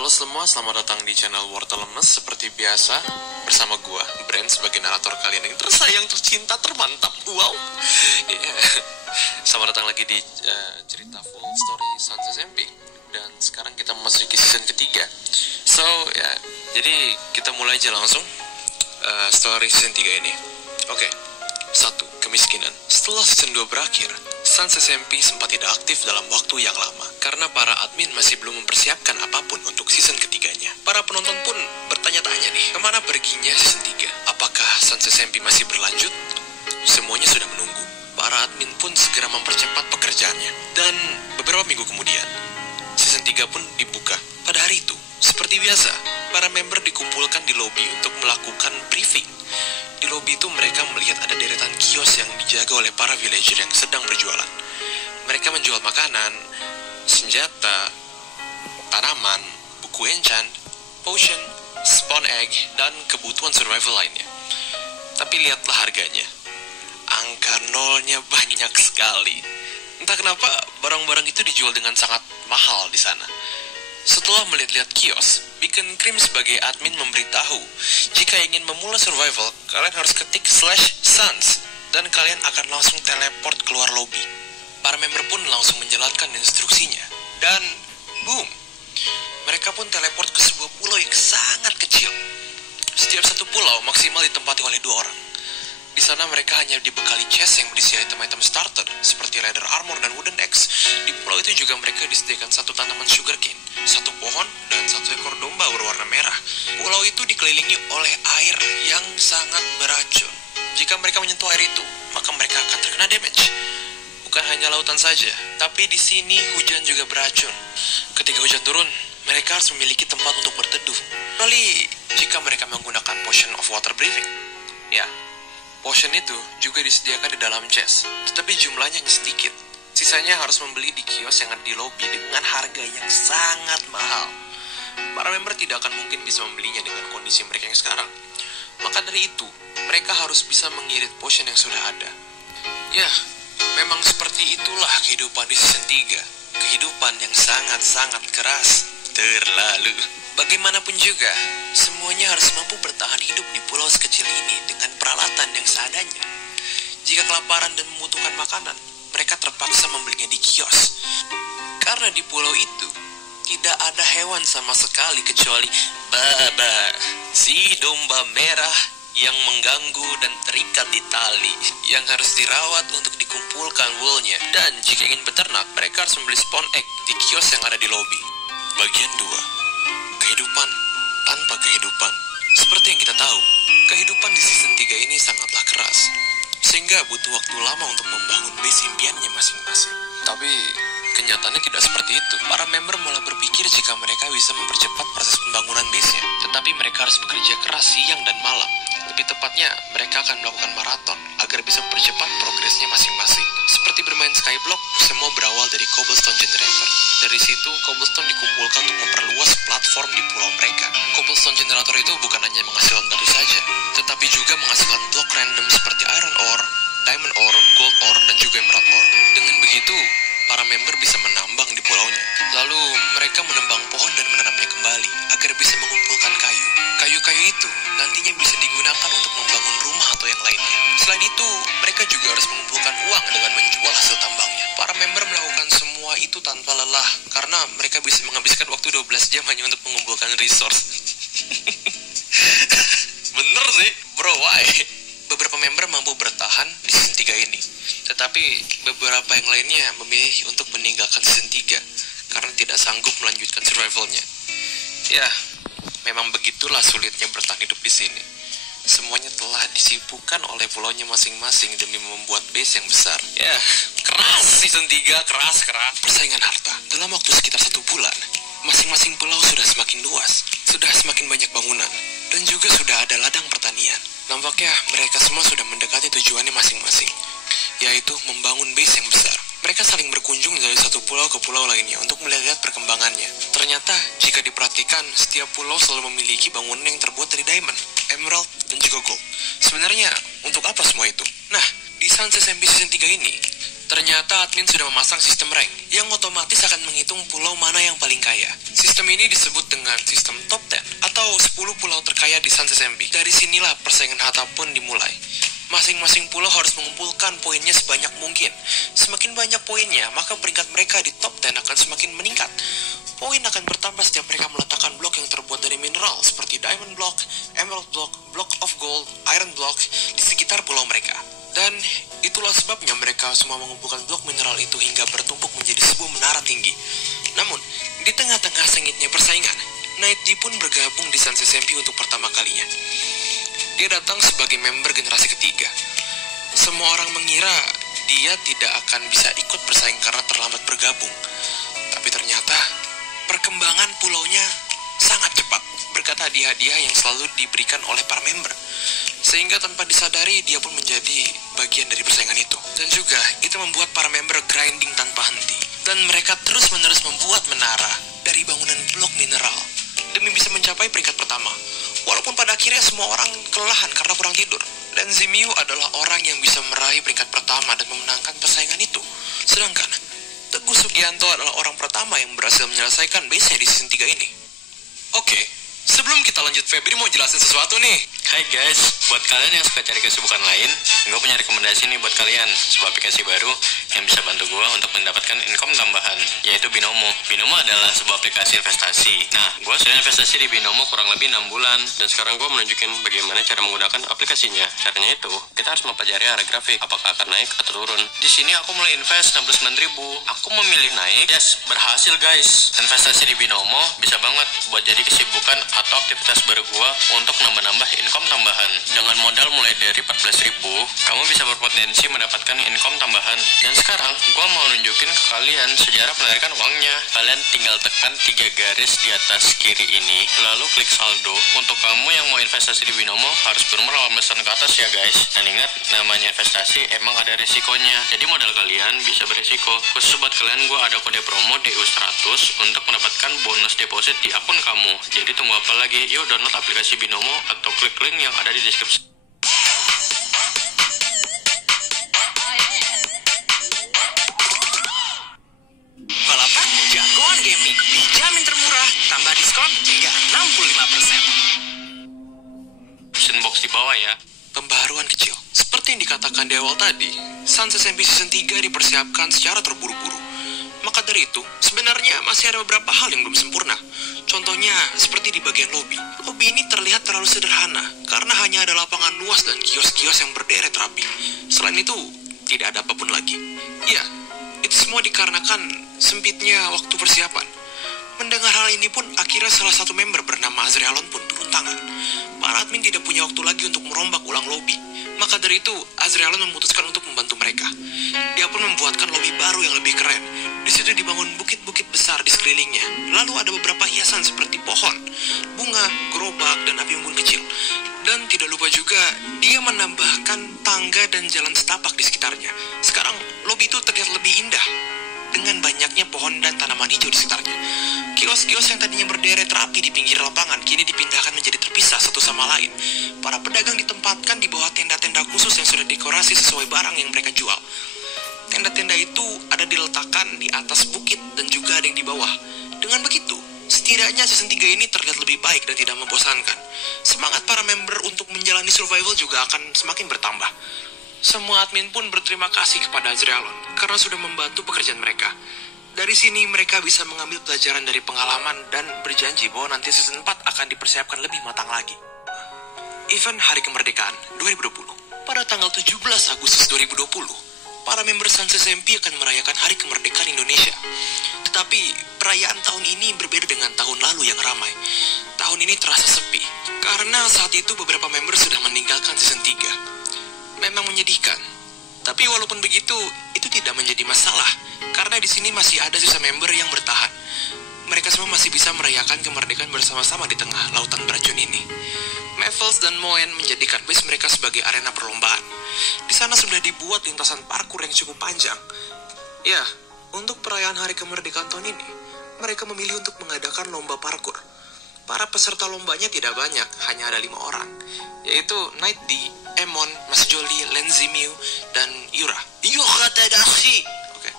Halo semua, selamat datang di channel Wortel Lemes. Seperti biasa, bersama gua, Brand, sebagai narator kalian yang tersayang, tercinta, termantap. Wow. Selamat datang lagi di cerita full story Sans SMP. Dan sekarang kita memasuki season ketiga. So, ya, jadi kita mulai aja langsung story season 3 ini. Oke. 1. Kemiskinan. Setelah season 2 berakhir, Sans SMP sempat tidak aktif dalam waktu yang lama karena para admin masih belum mempersiapkan apapun untuk season ketiganya. Para penonton pun bertanya-tanya nih, kemana perginya season 3? Apakah Sans SMP masih berlanjut? Semuanya sudah menunggu. Para admin pun segera mempercepat pekerjaannya. Dan beberapa minggu kemudian, season 3 pun dibuka. Pada hari itu, seperti biasa, para member dikumpulkan di lobi untuk melakukan briefing. Di lobi itu mereka melihat ada deretan kios yang dijaga oleh para villager yang sedang berjualan. Mereka menjual makanan, senjata, tanaman, buku enchant, potion, spawn egg, dan kebutuhan survival lainnya. Tapi lihatlah harganya. Angka nolnya banyak sekali. Entah kenapa barang-barang itu dijual dengan sangat mahal di sana. Setelah melihat-lihat kios, Beacon Cream sebagai admin memberitahu, jika ingin memulai survival, kalian harus ketik /sans dan kalian akan langsung teleport keluar lobby. Para member pun langsung menjalankan instruksinya. Dan boom, mereka pun teleport ke sebuah pulau yang sangat kecil. Setiap satu pulau maksimal ditempati oleh 2 orang. Di sana mereka hanya dibekali chest yang berisi item-item starter seperti leather armor dan wooden axe. Di pulau itu juga mereka disediakan 1 tanaman sugarcane, 1 pohon, dan 1 ekor domba berwarna merah. Pulau itu dikelilingi oleh air yang sangat beracun. Jika mereka menyentuh air itu, maka mereka akan terkena damage. Bukan hanya lautan saja, tapi di sini hujan juga beracun. Ketika hujan turun, mereka harus memiliki tempat untuk berteduh. Kecuali jika mereka menggunakan potion of water breathing. Ya, potion itu juga disediakan di dalam chest, tetapi jumlahnya hanya sedikit. Sisanya harus membeli di kios yang ada di lobby dengan harga yang sangat mahal. Para member tidak akan mungkin bisa membelinya dengan kondisi mereka yang sekarang. Maka dari itu, mereka harus bisa mengirit potion yang sudah ada. Ya, memang seperti itulah kehidupan di season 3. Kehidupan yang sangat-sangat keras. Terlalu. Bagaimanapun juga, semuanya harus mampu bertahan hidup di pulau sekecil ini dengan peralatan yang seadanya. Jika kelaparan dan membutuhkan makanan, mereka terpaksa membelinya di kios. Karena di pulau itu, tidak ada hewan sama sekali kecuali Baba, si domba merah yang mengganggu dan terikat di tali, yang harus dirawat untuk dikumpulkan woolnya. Dan jika ingin beternak, mereka harus membeli spawn egg di kios yang ada di lobi. Bagian 2. Kehidupan tanpa kehidupan. Seperti yang kita tahu, kehidupan di season 3 ini sangatlah keras, sehingga butuh waktu lama untuk membangun base impiannya masing-masing. Tapi kenyataannya tidak seperti itu. Para member malah berpikir jika mereka bisa mempercepat proses pembangunan base-nya. Tetapi mereka harus bekerja keras siang dan malam. Lebih tepatnya, mereka akan melakukan maraton agar bisa mempercepat progresnya masing-masing. Seperti bermain Skyblock, semua berawal dari cobblestone generator. Dari situ, cobblestone dikumpulkan untuk memperluas platform di pulau mereka. Cobblestone generator itu bukan hanya menghasilkan batu saja, tetapi juga menghasilkan blok random seperti iron ore, diamond ore, gold ore, dan juga emerald ore. Dengan begitu, para member bisa menambang di pulaunya. Lalu, mereka menebang pohon dan menanamnya kembali agar bisa mengumpulkan kayu. Kayu-kayu itu nantinya bisa digunakan untuk membangun rumah atau yang lainnya. Selain itu, mereka juga harus mengumpulkan uang dengan menjual hasil tambangnya. Para member melakukan semua itu tanpa lelah, karena mereka bisa menghabiskan waktu 12 jam hanya untuk mengumpulkan resource. Bener sih, bro, why? Beberapa member mampu bertahan di season 3 ini, tetapi beberapa yang lainnya memilih untuk meninggalkan season 3 karena tidak sanggup melanjutkan survivalnya. Ya, memang begitulah sulitnya bertahan hidup di sini. Semuanya telah disibukkan oleh pulaunya masing-masing demi membuat base yang besar. Ya, keras season 3, keras. Persaingan harta. Dalam waktu sekitar 1 bulan, masing-masing pulau sudah semakin luas, sudah semakin banyak bangunan, dan juga sudah ada ladang pertanian. Nampaknya mereka semua sudah mendekati tujuannya masing-masing, yaitu membangun base yang besar. Mereka saling berkunjung dari satu pulau ke pulau lainnya untuk melihat perkembangannya. Ternyata, jika diperhatikan, setiap pulau selalu memiliki bangunan yang terbuat dari diamond, emerald, dan juga gold. Sebenarnya, untuk apa semua itu? Nah, di Sans SMP Season 3 ini, Ternyata admin sudah memasang sistem rank yang otomatis akan menghitung pulau mana yang paling kaya. Sistem ini disebut dengan sistem top 10 atau 10 pulau terkaya di Sans SMP. Dari sinilah persaingan harta pun dimulai. Masing-masing pulau harus mengumpulkan poinnya sebanyak mungkin. Semakin banyak poinnya, maka peringkat mereka di top 10 akan semakin meningkat. Poin akan bertambah setiap mereka meletakkan blok yang terbuat dari mineral seperti diamond block, emerald block, block of gold, iron block di sekitar pulau mereka. Dan itulah sebabnya mereka semua mengumpulkan blok mineral itu hingga bertumpuk menjadi sebuah menara tinggi. Namun, di tengah-tengah sengitnya persaingan, Night D pun bergabung di Sans SMP untuk pertama kalinya. Dia datang sebagai member generasi ketiga. Semua orang mengira dia tidak akan bisa ikut bersaing karena terlambat bergabung. Tapi ternyata, perkembangan pulaunya sangat cepat berkat hadiah-hadiah yang selalu diberikan oleh para member. Sehingga tanpa disadari dia pun menjadi bagian dari persaingan itu. Dan juga itu membuat para member grinding tanpa henti. Dan mereka terus-menerus membuat menara dari bangunan blok mineral demi bisa mencapai peringkat pertama. Walaupun pada akhirnya semua orang kelelahan karena kurang tidur. Dan Zimiu adalah orang yang bisa meraih peringkat pertama dan memenangkan persaingan itu. Sedangkan Teguh Sugianto adalah orang pertama yang berhasil menyelesaikan base-nya di season 3 ini. Oke, sebelum kita lanjut, Febri mau jelasin sesuatu nih. Hai guys, buat kalian yang suka cari kesibukan lain, gue punya rekomendasi nih buat kalian, sebuah aplikasi baru yang bisa bantu gue untuk mendapatkan income tambahan, yaitu Binomo. Binomo adalah sebuah aplikasi investasi. Nah, gue sudah investasi di Binomo kurang lebih 6 bulan, dan sekarang gue menunjukin bagaimana cara menggunakan aplikasinya. Caranya itu, kita harus mempelajari arah grafik, apakah akan naik atau turun. Di sini aku mulai invest 69.000, aku memilih naik, yes, berhasil guys. Investasi di Binomo bisa banget buat jadi kesibukan atau aktivitas baru gue untuk nambah-nambah income tambahan. Dengan modal mulai dari 14.000, kamu bisa berpotensi mendapatkan income tambahan. Dan sekarang, gua mau nunjukin ke kalian sejarah penarikan uangnya. Kalian tinggal tekan 3 garis di atas kiri ini, lalu klik saldo. Untuk kamu yang mau investasi di Binomo, harus berumur 18 tahun ke atas ya guys. Dan ingat, namanya investasi emang ada risikonya. Jadi modal kalian bisa berisiko. Khusus buat kalian, gua ada kode promo DU100 untuk mendapatkan bonus deposit di akun kamu. Jadi tunggu apa lagi? Yuk download aplikasi Binomo atau klik link yang ada di deskripsi. Balapan jagoan gaming dijamin termurah, tambah diskon hingga 65%. Option box di bawah ya. Pembaharuan kecil. Seperti yang dikatakan di awal tadi, Sans SMP Season 3 dipersiapkan secara terburu-buru. Maka dari itu, sebenarnya masih ada beberapa hal yang belum sempurna. Contohnya, seperti di bagian lobi. Lobi ini terlihat terlalu sederhana, karena hanya ada lapangan luas dan kios-kios yang berderet rapi. Selain itu, tidak ada apapun lagi. Ya, itu semua dikarenakan sempitnya waktu persiapan. Mendengar hal ini pun, akhirnya salah satu member bernama Azrialon pun turun tangan. Para admin tidak punya waktu lagi untuk merombak ulang lobi. Maka dari itu, Azrialon memutuskan untuk membantu mereka. Dia pun membuatkan lobi baru yang lebih keren. Di situ dibangun bukit-bukit besar di sekelilingnya. Lalu ada beberapa hiasan seperti pohon, bunga, gerobak, dan api unggun kecil. Dan tidak lupa juga, dia menambahkan tangga dan jalan setapak di sekitarnya. Sekarang, lobi itu terlihat lebih indah dengan banyaknya pohon dan tanaman hijau di sekitarnya. Kios-kios yang tadinya berderet rapi di pinggir lapangan kini dipindahkan menjadi terpisah satu sama lain. Para pedagang ditempatkan di bawah tenda-tenda khusus yang sudah dekorasi sesuai barang yang mereka jual. Tenda-tenda itu ada diletakkan di atas bukit dan juga ada yang di bawah. Dengan begitu, setidaknya season 3 ini terlihat lebih baik dan tidak membosankan. Semangat para member untuk menjalani survival juga akan semakin bertambah. Semua admin pun berterima kasih kepada Azrialon karena sudah membantu pekerjaan mereka. Dari sini mereka bisa mengambil pelajaran dari pengalaman dan berjanji bahwa nanti season 4 akan dipersiapkan lebih matang lagi. Event Hari Kemerdekaan 2020. Pada tanggal 17 Agustus 2020, para member Sans SMP akan merayakan Hari Kemerdekaan Indonesia. Tetapi perayaan tahun ini berbeda dengan tahun lalu yang ramai. Tahun ini terasa sepi karena saat itu beberapa member sudah meninggalkan season 3. Memang menyedihkan. Tapi walaupun begitu, itu tidak menjadi masalah karena di sini masih ada sisa member yang bertahan. Mereka semua masih bisa merayakan kemerdekaan bersama-sama di tengah lautan beracun ini. Mevels dan Moen menjadikan base mereka sebagai arena perlombaan. Di sana sudah dibuat lintasan parkur yang cukup panjang. Ya, untuk perayaan Hari Kemerdekaan tahun ini, mereka memilih untuk mengadakan lomba parkur. Para peserta lombanya tidak banyak, hanya ada 5 orang, yaitu Night D, Emon, Mas Jolly, Lenzi Miu, dan Yura. Yura Tadashi. Oke.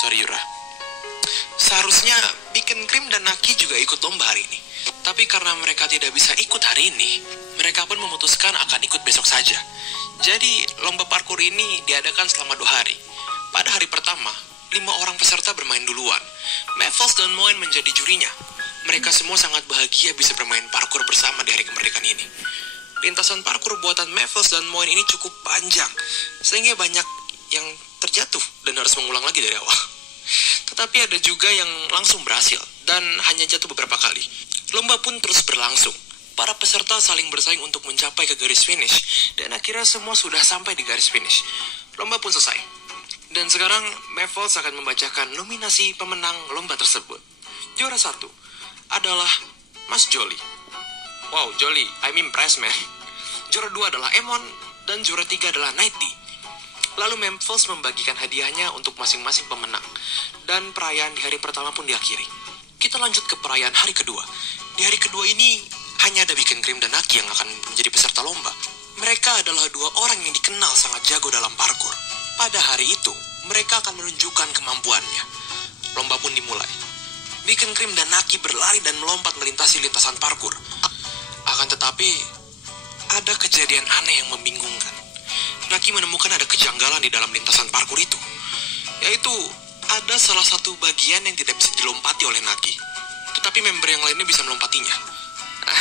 Sorry Yura. Seharusnya Beacon Cream dan Naki juga ikut lomba hari ini. Tapi karena mereka tidak bisa ikut hari ini, mereka pun memutuskan akan ikut besok saja. Jadi, lomba parkour ini diadakan selama 2 hari. Pada hari pertama, 5 orang peserta bermain duluan. Mavels dan Moen menjadi jurinya. Mereka semua sangat bahagia bisa bermain parkour bersama di hari kemerdekaan ini. Lintasan parkour buatan Mavels dan Moen ini cukup panjang, sehingga banyak yang terjatuh dan harus mengulang lagi dari awal. Tetapi ada juga yang langsung berhasil dan hanya jatuh beberapa kali. Lomba pun terus berlangsung. Para peserta saling bersaing untuk mencapai ke garis finish, dan akhirnya semua sudah sampai di garis finish. Lomba pun selesai. Dan sekarang Mavels akan membacakan nominasi pemenang lomba tersebut. Juara 1 adalah Mas Jolly. Wow, Jolly, I'm impressed, man. Juara 2 adalah Emon, dan juara 3 adalah Night D. Lalu Mavels membagikan hadiahnya untuk masing-masing pemenang. Dan perayaan di hari pertama pun diakhiri. Kita lanjut ke perayaan hari kedua. Di hari kedua ini, hanya ada Beacon Cream dan Naki yang akan menjadi peserta lomba. Mereka adalah 2 orang yang dikenal sangat jago dalam parkour. Pada hari itu, mereka akan menunjukkan kemampuannya. Lomba pun dimulai. Beacon Cream dan Naki berlari dan melompat melintasi lintasan parkour. Akan tetapi, ada kejadian aneh yang membingungkan. Naki menemukan ada kejanggalan di dalam lintasan parkour itu. Yaitu, ada salah satu bagian yang tidak bisa dilompati oleh Naki. Tetapi member yang lainnya bisa melompatinya.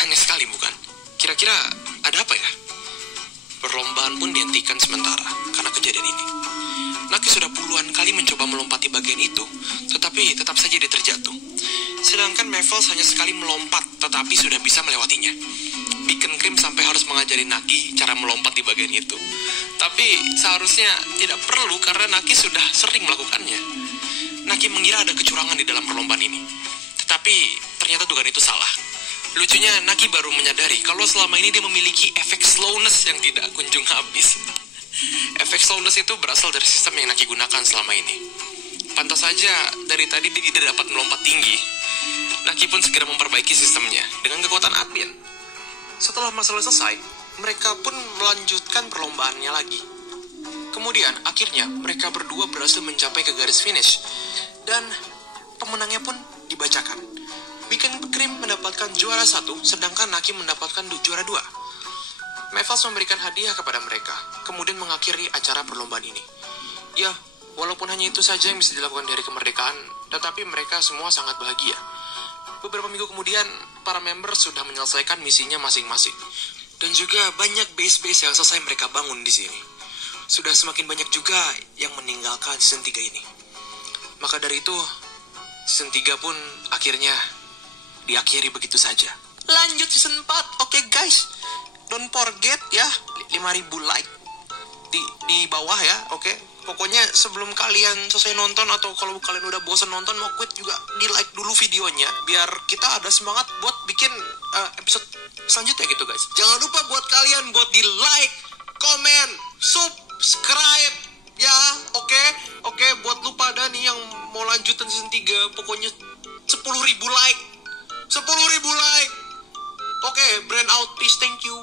Aneh sekali bukan? Kira-kira ada apa ya? Perlombaan pun dihentikan sementara karena kejadian ini. Naki sudah puluhan kali mencoba melompati bagian itu, tetapi tetap saja dia terjatuh. Sedangkan Mavels hanya sekali melompat, tetapi sudah bisa melewatinya. Beacon Cream sampai harus mengajari Naki cara melompat di bagian itu. Tapi seharusnya tidak perlu karena Naki sudah sering melakukannya. Naki mengira ada kecurangan di dalam perlombaan ini. Tetapi ternyata dugaan itu salah. Lucunya, Naki baru menyadari kalau selama ini dia memiliki efek slowness yang tidak kunjung habis. Efek slowness itu berasal dari sistem yang Naki gunakan selama ini. Pantas saja, dari tadi dia tidak dapat melompat tinggi. Naki pun segera memperbaiki sistemnya dengan kekuatan admin. Setelah masalah selesai, mereka pun melanjutkan perlombaannya lagi. Kemudian, akhirnya, mereka berdua berhasil mencapai ke garis finish. Dan pemenangnya pun dibacakan. Beacon Cream mendapatkan juara 1, sedangkan Naki mendapatkan juara 2. Mavels memberikan hadiah kepada mereka, kemudian mengakhiri acara perlombaan ini. Ya, walaupun hanya itu saja yang bisa dilakukan dari kemerdekaan, tetapi mereka semua sangat bahagia. Beberapa minggu kemudian, para member sudah menyelesaikan misinya masing-masing. Dan juga banyak base-base yang selesai mereka bangun di sini. Sudah semakin banyak juga yang meninggalkan season 3 ini. Maka dari itu, season 3 pun akhirnya diakhiri begitu saja. Lanjut season 4. Oke guys, don't forget ya 5.000 like di bawah ya. Oke. Pokoknya sebelum kalian selesai nonton atau kalau kalian udah bosan nonton mau quit juga di like dulu videonya biar kita ada semangat buat bikin episode selanjutnya gitu guys. Jangan lupa buat kalian buat di like, komen, subscribe ya. Oke, buat lu pada nih yang mau lanjutin season 3 pokoknya 10.000 like. 10.000 like. Oke, brand out, peace, thank you.